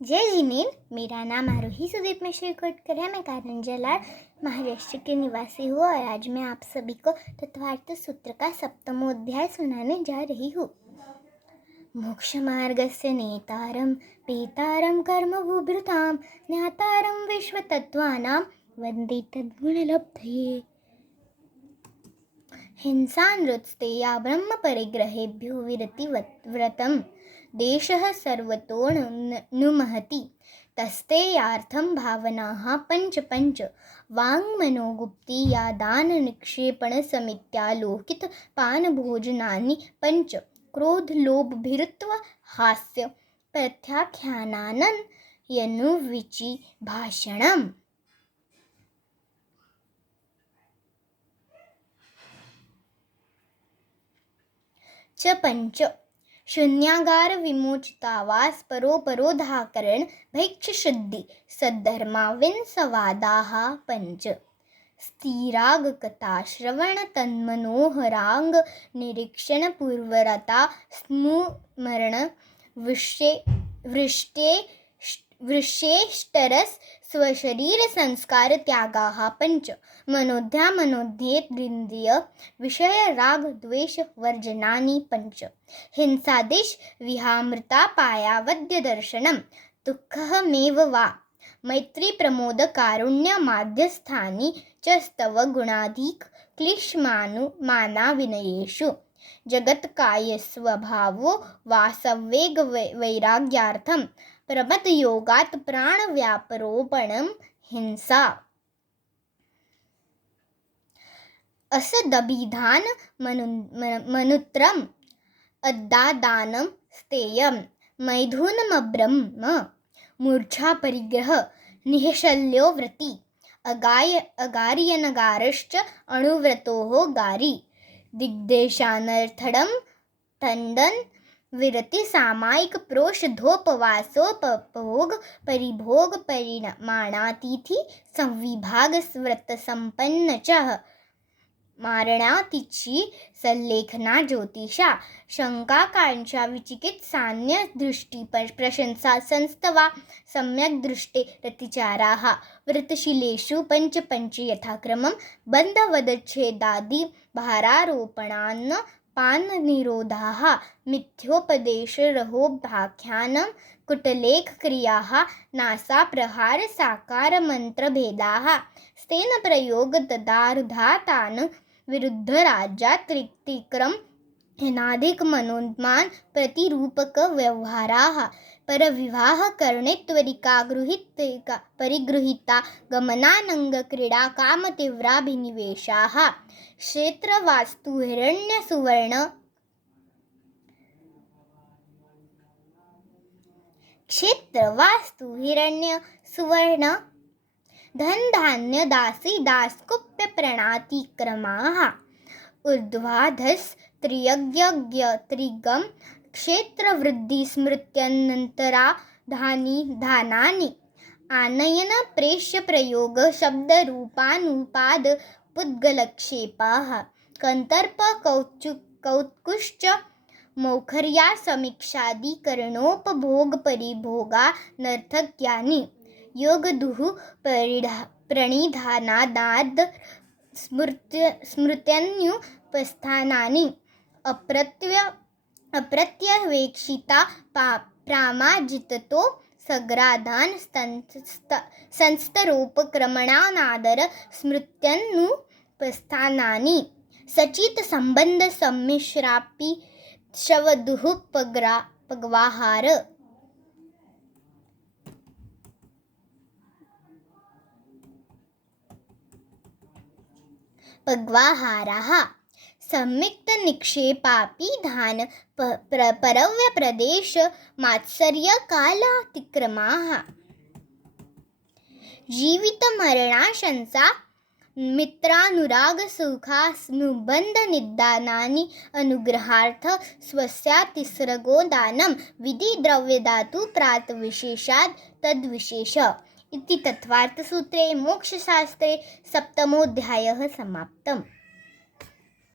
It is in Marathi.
जय जिनेन्द्र, मेरा नाम आरोही सुदीप मिश्री कोटकर है। मैं कारंजा जलाल महाराष्ट्र के निवासी हूँ और आज मैं आप सभी को तत्वार्थ सूत्र का 7वां अध्याय सुनाने जा रही हूँ। मोक्ष मार्गस्य नेतारं पेतारं कर्मभूभृतां ज्ञातारं विश्वतत्त्वानां वन्दे तद्गुणलब्धये। हिंसानृत्स्ते या ब्रह्मपरिग्रहेभ्यो विरतिव्रतं देशः सर्वतोऽनुमहति तस्ते यार्थं भावनाः पञ्च वाङ्मनोगुप्ती या दाननिक्षेपणसमित्यालोकितपानभोजनानि पञ्च क्रोधलोभभीरुत्व हास्य प्रत्याख्यानानन्यनुविचि भाषणम्। च पंच शून्यागार विमोचितावास परोपरोधाकरण भैक्षशुद्धि सद्धर्माविन्सवादाः पंच स्थिरागकथा श्रवण तन्मनोहरांग निरीक्षण पूर्वरता स्मरण वृषेष्टरस स्वशरीर संस्कार त्यागाः पंच मनोध्येन्द्रिय विषय राग द्वेष वर्जनानि पंच हिंसादिश विहामृतापायावद्य दर्शनम दुःखमेव वा मैत्री प्रमोद कारुण्य माध्यस्थानि च स्तव गुणाधिक क्लिश्मानुमाना विनयेषु जगत्काय स्वभावो वासवेग वैराग्यार्थम प्रमद योगात् प्राण व्यापरोपणम हिंसा असदभिधान मनुत्रम अद्दादानं स्तेयं मैथुनमब्रह्म मूर्छा परिग्रह निःशल्यो व्रति अगार्यनगारश्च अणुव्रतोः गारी दिग्देशानर्थडं तंडन विरति सामायिक प्रोषधोपवासोपभोग परिभोग परिमाणातिथि संविभाग व्रत संपन्न च मारणातिची सल्लेखना ज्योतिषा शंकाकांक्षा विचिकित्सान्य दृष्टि प्रशंसा संस्तवा सम्यक दृष्टे रतिचाराः व्रतशीलेषु पंच यथाक्रमं बन्धवदच्छेदादि भारारोपणान्न पान निरोधाः मिथ्योपदेशरहोभाख्यानं कुटलेख क्रियाः नासा प्रहार साकार मंत्र भेदाः स्तेन प्रयोग तदारुधातान् विरुद्ध राज्यात् त्रिक्रम हिनाधिक मनोन्मान प्रतिरूपक व्यवहाराः परविवाह करणे त्वरिका गृहीता परिगृहीता गमनानंग क्रीडा कामतीव्राभिनिवेशाः क्षेत्रवास्तु हिरण्य सुवर्ण धन धान्य दासी दासकुप्य प्रणातिक्रमाः ऊर्ध्वाधस त्रियज्ञ क्षेत्र वृद्धि स्मृत्यनंतरा धानानि आनयन प्रेष्य प्रयोग शब्द रूपानुपाद पुद्गलक्षेपाः कंतर्प कौत्कुश्च मौखर्या समीक्षादिकरणोपभोग परिभोगा नर्थक्यानि योगदुः प्रणिधानादाद स्मृत्यन्युपस्थानानि अप्रत्यवेक्षिता प्रामाजिततो सग्राधान संस्तरोपक्रमणानादर स्मृत्यन्नुपस्थानानि सचित संबंध सम्मिश्रापि शवदुः पग्वाहार पग्वाहाराः सम्मिक्त निक्षेपापि धान परव्य प्रदेश मात्सर्य कालातिक्रमाः जीवित मरणाशंसा मित्रानुराग सुखानुबंध निदानानि अनुग्रहार्थ स्वस्यातिस्रगो दानं विधि द्रव्यधातु प्रात विशेषात् तद्विशेष इति तत्वार्थसूत्रे मोक्षशास्त्रे 7मोऽध्यायः समाप्तम्।